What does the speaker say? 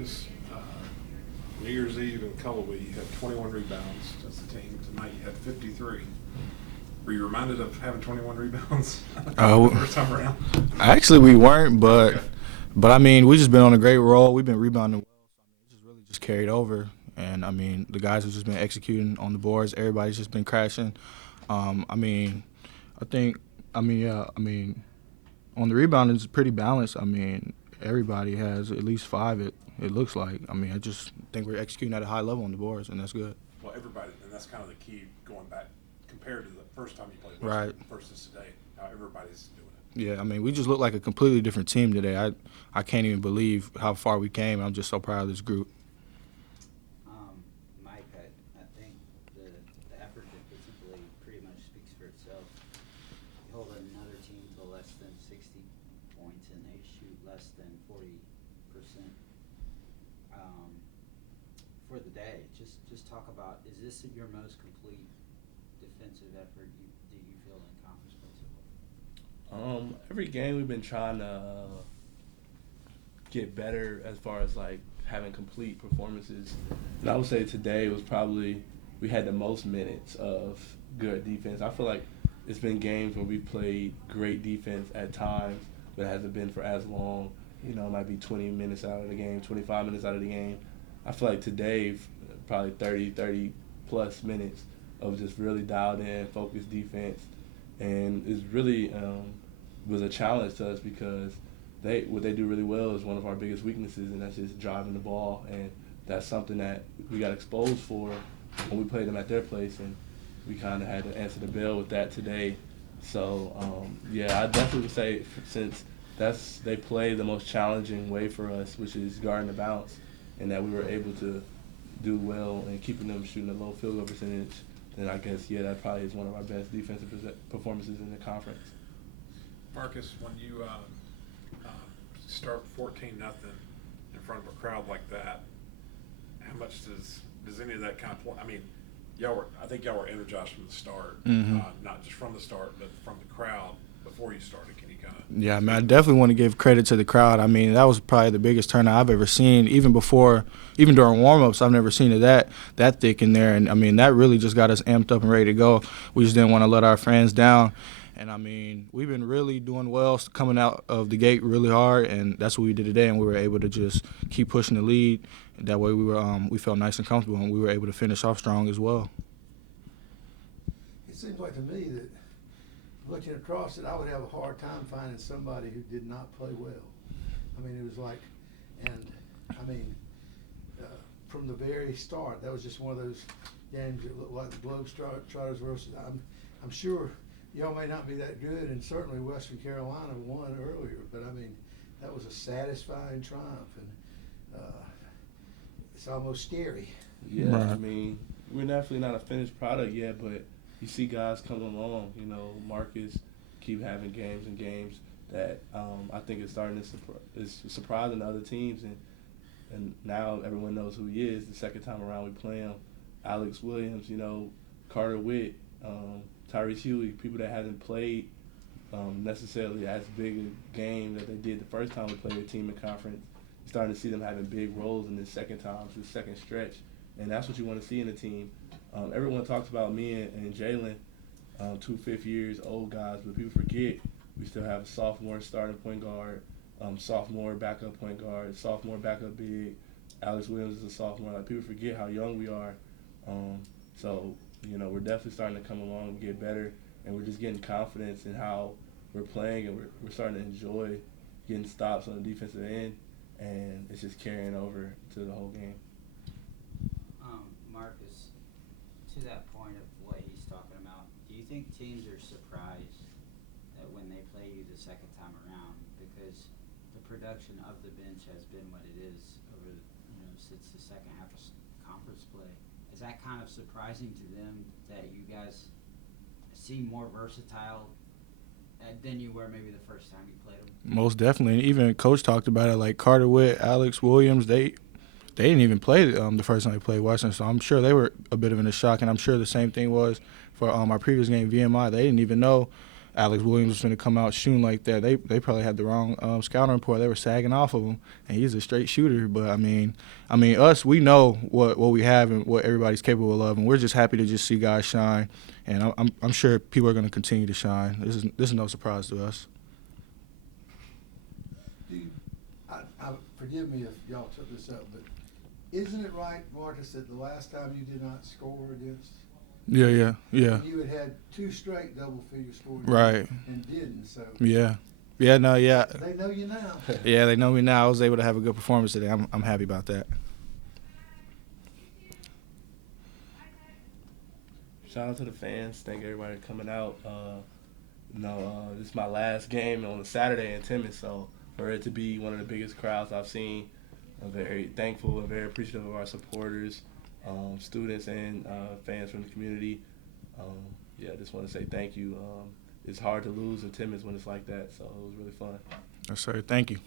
Marcus. New Year's Eve in Cullowhee, you had 21 rebounds as a team. Tonight you had 53. Were you reminded of having 21 rebounds the first time around? Actually, we weren't, but Okay. but I mean, we just been on a great roll. We've been rebounding well, so I mean, it just really just carried over. And I mean, the guys have just been executing on the boards. Everybody's just been crashing. I mean, on the rebound, it's pretty balanced. I mean, everybody has at least 5. It looks like. I mean, I just think we're executing at a high level on the boards, and that's good. Well, everybody, and that's kind of the key going back compared to the first time you played Right. versus today, how everybody's doing it. Yeah, I mean, we just look like a completely different team today. I can't even believe how far we came. I'm just so proud of this group. Mike, I think the effort defensively pretty much speaks for itself. You hold another team to less than 60 points, and they shoot less than 40% for the day. Just talk about, is this your most complete defensive effort do you feel in conference play so far? Every game we've been trying to get better as far as like having complete performances. And I would say today was probably we had the most minutes of good defense. I feel like it's been games where we've played great defense at times, but it hasn't been for as long. You know, it might be 20 minutes out of the game, 25 minutes out of the game. I feel like today probably 30 plus minutes of just really dialed in, focused defense. And it's really was a challenge to us because what they do really well is one of our biggest weaknesses, and that's just driving the ball. And that's something that we got exposed for when we played them at their place, and we kind of had to answer the bell with that today. So, I definitely would say since they play the most challenging way for us, which is guarding the bounce, and that we were able to do well and keeping them shooting a low field goal percentage, then I guess, that probably is one of our best defensive performances in the conference. Marcus, when you start 14-0 in front of a crowd like that, how much does any of that kind of – I mean, I think y'all were energized from the start, not just from the start, but from the crowd before you started. Can you kind of – Yeah, I mean, I definitely want to give credit to the crowd. I mean, that was probably the biggest turnout I've ever seen. Even during warm-ups, I've never seen it that thick in there. And, I mean, that really just got us amped up and ready to go. We just didn't want to let our fans down. And, I mean, we've been really doing well, coming out of the gate really hard, and that's what we did today. And we were able to just keep pushing the lead. That way we felt nice and comfortable, and we were able to finish off strong as well. It seems like to me that looking across it, I would have a hard time finding somebody who did not play well. I mean, it was like, from the very start, that was just one of those games that looked like the Globetrotters versus. I'm sure y'all may not be that good, and certainly Western Carolina won earlier, but I mean, that was a satisfying triumph, and it's almost scary. Yeah, Right. I mean, we're definitely not a finished product yet, but you see guys coming along. You know, Marcus keep having games and games that I think is starting to is surprising to other teams, and now everyone knows who he is. The second time around we play him, Alex Williams, Carter Witt, Tyrese Huey, people that hasn't played necessarily as big a game that they did the first time we played a team in conference. You're starting to see them having big roles in this second stretch, and that's what you want to see in a team. Everyone talks about me and Jalen, 2 fifth-years-old guys, but people forget we still have a sophomore starting point guard, sophomore backup point guard, sophomore backup big. Alex Williams is a sophomore. Like, people forget how young we are. So we're definitely starting to come along and get better, and we're just getting confidence in how we're playing, and we're starting to enjoy getting stops on the defensive end, and it's just carrying over to the whole game. Marcus, to that point of what he's talking about, do you think teams are surprised that when they play you the second time around, because the production of the bench has been what it is over since the second half of conference play? Is that kind of surprising to them that you guys seem more versatile than you were maybe the first time you played them? Most definitely. Even Coach talked about it, like Carter Witt, Alex Williams, they didn't even play the first time they played Western, so I'm sure they were a bit of a shock, and I'm sure the same thing was for our previous game, VMI. They didn't even know Alex Williams was going to come out shooting like that. They probably had the wrong scouting report. They were sagging off of him, and he's a straight shooter. But I mean, us, we know what we have and what everybody's capable of, and we're just happy to just see guys shine. And I'm sure people are going to continue to shine. This is no surprise to us. Forgive me if y'all took this up, but isn't it right, Marcus, that the last time you did not score against? Yeah. You had 2 straight double-figure scores. Right. And didn't, so. Yeah. They know you now. Yeah, they know me now. I was able to have a good performance today. I'm happy about that. Shout out to the fans. Thank everybody for coming out. This is my last game on a Saturday in Timmins, so for it to be one of the biggest crowds I've seen, I'm very thankful and very appreciative of our supporters, students, and fans from the community. I just want to say thank you. It's hard to lose in Timmins when it's like that, so it was really fun. Yes, sir. Thank you.